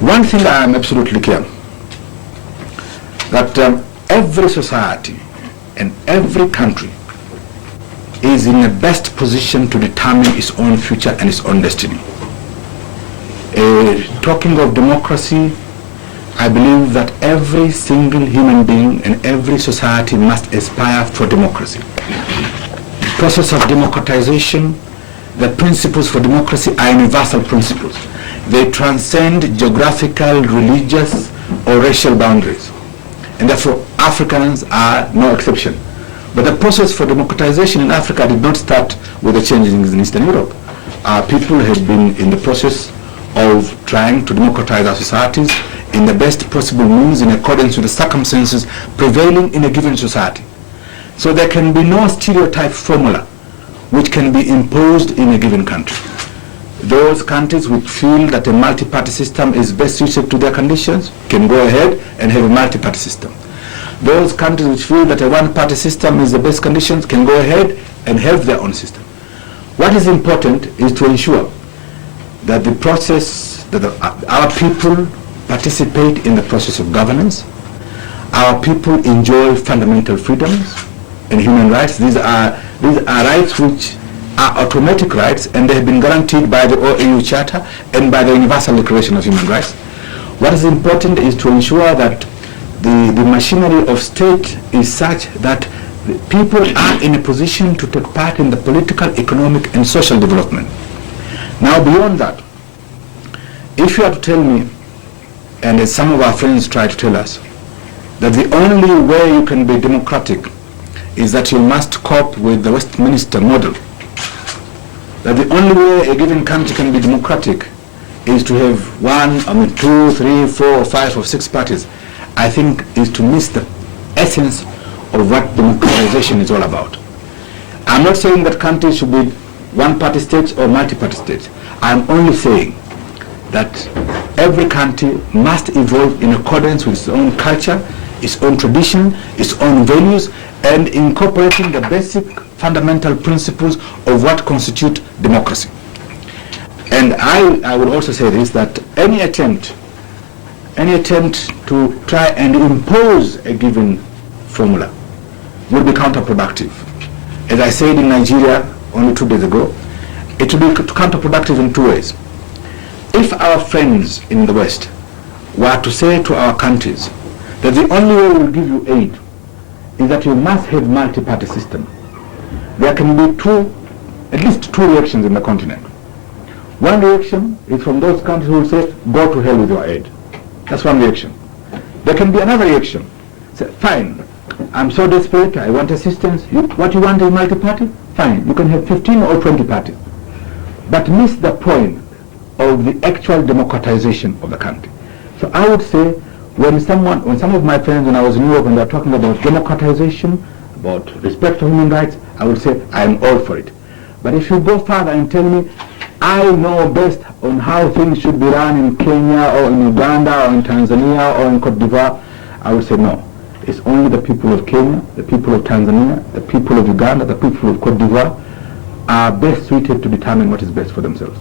One thing I am absolutely clear, that every society and every country is in the best position to determine its own future and its own destiny. Talking of democracy, I believe that every single human being and every society must aspire for democracy. The process of democratization, the principles for democracy are universal principles. They transcend geographical, religious, or racial boundaries. And therefore, Africans are no exception. But the process for democratization in Africa did not start with the changes in Eastern Europe. Our people have been in the process of trying to democratize our societies in the best possible means in accordance with the circumstances prevailing in a given society. So there can be no stereotype formula which can be imposed in a given country. Those countries which feel that a multi-party system is best suited to their conditions can go ahead and have a multi-party system. Those countries which feel that a one-party system is the best conditions can go ahead and have their own system. What is important is to ensure that the process, that our people participate in the process of governance, our people enjoy fundamental freedoms and human rights. These are rights which are automatic rights, and they have been guaranteed by the OAU Charter and by the Universal Declaration of Human Rights. What is important is to ensure that the machinery of state is such that the people are in a position to take part in the political, economic, and social development. Now, beyond that, if you are to tell me, and as some of our friends try to tell us, that the only way you can be democratic is that you must cope with the Westminster model, that the only way a given country can be democratic is to have two, three, four, or five, or six parties, I think is to miss the essence of what democratization is all about. I'm not saying that countries should be one-party states or multi-party states. I'm only saying that every country must evolve in accordance with its own culture, its own tradition, its own values, and incorporating the basic fundamental principles of what constitute democracy. And I will also say this, that any attempt to try and impose a given formula would be counterproductive. As I said in Nigeria only 2 days ago, it will be counterproductive in two ways. If our friends in the West were to say to our countries that the only way we will give you aid is that you must have multi-party system, there can be at least two reactions in the continent. One reaction is from those countries who will say, go to hell with your aid. That's one reaction. There can be another reaction. Say, fine, I'm so desperate, I want assistance. What you want is multi-party? Fine, you can have 15 or 20 parties. But miss the point of the actual democratization of the country. So I would say, when some of my friends, when I was in Europe, and they were talking about democratization, about respect for human rights, I would say, I am all for it. But if you go further and tell me, I know best on how things should be run in Kenya or in Uganda or in Tanzania or in Cote d'Ivoire, I would say no. It's only the people of Kenya, the people of Tanzania, the people of Uganda, the people of Cote d'Ivoire are best suited to determine what is best for themselves.